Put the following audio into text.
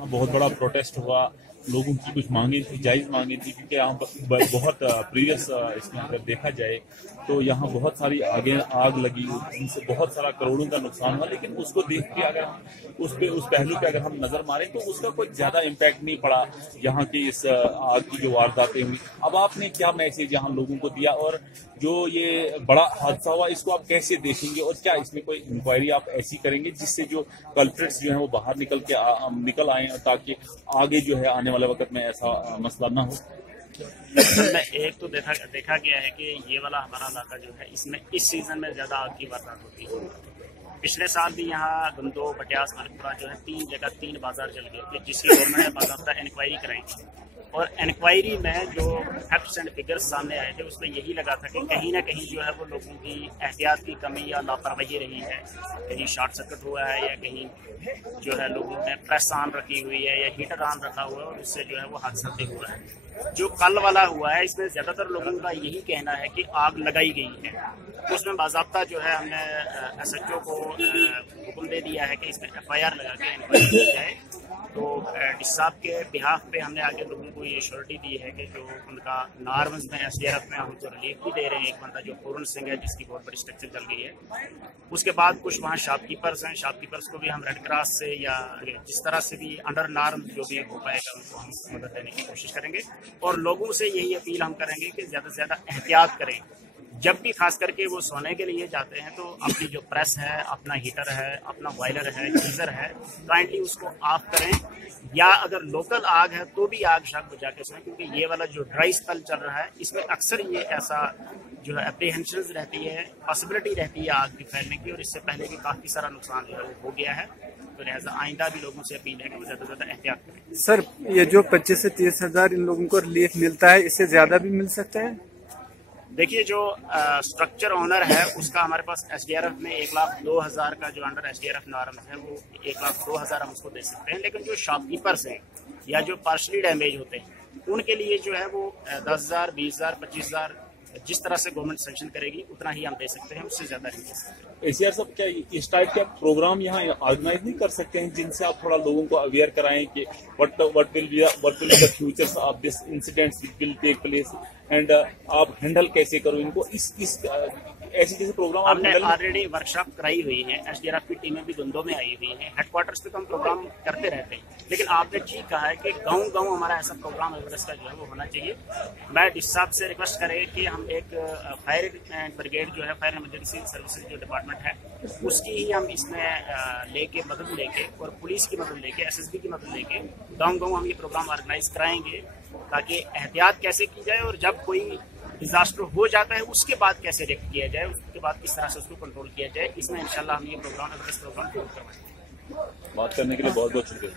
बहुत बड़ा प्रोटेस्ट हुआ, लोगों की कुछ मांगे थी, जायज मांगे थी, क्योंकि यहाँ पर बहुत प्रीवियस इसमें अगर देखा जाए तो यहाँ बहुत सारी आग लगी, जिनसे बहुत सारा करोड़ों का नुकसान हुआ। लेकिन उसको देख के अगर हम उस पहलू पे अगर हम नजर मारें तो उसका कोई ज्यादा इम्पैक्ट नहीं पड़ा यहाँ की इस आग की जो वारदातें हुई। अब आपने क्या मैसेज यहाँ लोगों को दिया, और जो ये बड़ा हादसा हुआ इसको आप कैसे देखेंगे, और क्या इसमें कोई इंक्वायरी आप ऐसी करेंगे जिससे जो कल्प्रिट्स जो है वो बाहर निकल आए, ताकि आगे जो है आने वाले वक्त में ऐसा मसला ना हो? में एक तो देखा गया है कि ये वाला हमारा इलाका जो है इसमें इस सीजन में ज्यादा आग की वारदात होती है। पिछले साल भी यहाँ गंदो, बटियास, मलकपुरा जो है 3 जगह 3 बाजार जल गए थे, जिसकी गवर्नमेंट ने बाकायदा इंक्वायरी कराई थी। और इंक्वायरी में जो फैक्ट्स एंड फिगर्स सामने आए थे उसमें यही लगा था कि कहीं ना कहीं जो है वो लोगों की एहतियात की कमी या लापरवाही रही है, कहीं शॉर्ट सर्किट हुआ है या कहीं जो है लोगों ने प्रेस ऑन रखी हुई है या हीटर ऑन रखा हुआ है, और उससे जो है वो हादसा भी हुआ है। जो कल वाला हुआ है इसमें ज्यादातर लोगों का यही कहना है कि आग लगाई गई है। उसमें बाज़ाब्ता जो है हमने SHO को हुक्म दे दिया है कि इसमें FIR लगा के इंक्वायरी की जाए। तो डी साहब के बिहाफ पे हमने आगे लोगों को ये श्योरिटी दी है कि जो उनका नार्मज में SDRF में हम उनको रिलीफ भी दे रहे हैं। एक बंदा जो पूर्ण सिंह है जिसकी बहुत बड़ी स्ट्रक्चर चल गई है। उसके बाद कुछ वहाँ शॉपकीपर्स हैं, शॉपकीपर्स को भी हम रेड क्रॉस से या जिस तरह से भी अंडर नार्म जो भी हो पाएगा उनको हम मदद देने की कोशिश करेंगे। और लोगों से यही अपील हम करेंगे कि ज़्यादा से ज़्यादा एहतियात करें। जब भी खास करके वो सोने के लिए जाते हैं तो अपनी जो प्रेस है, अपना हीटर है, अपना बॉयलर है, गीजर है, काइंडली उसको ऑफ करें। या अगर लोकल आग है तो भी आग शाक बुझा के सोएं, क्योंकि ये वाला जो ड्राई स्पेल चल रहा है इसमें अक्सर ये ऐसा जो है अप्रीहेंशंस रहती है, पॉसिबिलिटी रहती है आग की फैलने की। और इससे पहले भी काफ़ी सारा नुकसान जो है वो हो गया है। तो लिहाजा आइंदा भी लोगों से अपील है कि वो ज़्यादा से ज़्यादा एहतियात करें। सर, ये जो 25 से 30 हज़ार इन लोगों को रिलीफ मिलता है, इससे ज़्यादा भी मिल सकता है? देखिए, जो स्ट्रक्चर ऑनर है उसका हमारे पास SDRF में 1,02,000 का जो अंडर SDRF नॉर्म्स है वो 1,02,000 हम उसको दे सकते हैं। लेकिन जो शॉपकीपर्स हैं या जो पार्शली डैमेज होते हैं उनके लिए जो है वो 10,000, 20,000, 25,000 जिस तरह से गवर्नमेंट सैंक्शन करेगी उतना ही हम दे सकते हैं, उससे ज्यादा नहीं दे सकते। ACR साहब, क्या इस टाइप के प्रोग्राम यहाँ ऑर्गेनाइज नहीं कर सकते हैं जिनसे आप थोड़ा लोगों को अवेयर कराएं कि what will be the futures of this incidents will take place and आप हैंडल कैसे करो इनको? इस ऐसे जैसे प्रोग्राम हमने ऑलरेडी वर्कशॉप कराई हुई है। SDRF की टीमें भी धुंधों में आई हुई हैं। हेडक्वार्टर्स पे तो हम प्रोग्राम करते रहते हैं, लेकिन आपने ठीक कहा है कि गांव हमारा ऐसा प्रोग्राम एवरेस्ट का जो है वो होना चाहिए। मैं डिस साहब से रिक्वेस्ट करें कि हम एक फायर ब्रिगेड जो है, फायर इमरजेंसी सर्विसेज जो डिपार्टमेंट है उसकी ही हम इसमें लेके मदद लेके और पुलिस की मदद लेके, SSB की मदद लेके गाँव हम ये प्रोग्राम ऑर्गेनाइज कराएंगे, ताकि एहतियात कैसे की जाए और जब कोई डिजास्टर हो जाता है उसके बाद कैसे रिएक्ट किया जाए, उसके बाद किस तरह से उसको कंट्रोल किया जाए। इसमें इंशाल्लाह हम ये प्रोग्राम जरूर करवाएंगे। बात करने के लिए बहुत बहुत शुक्रिया।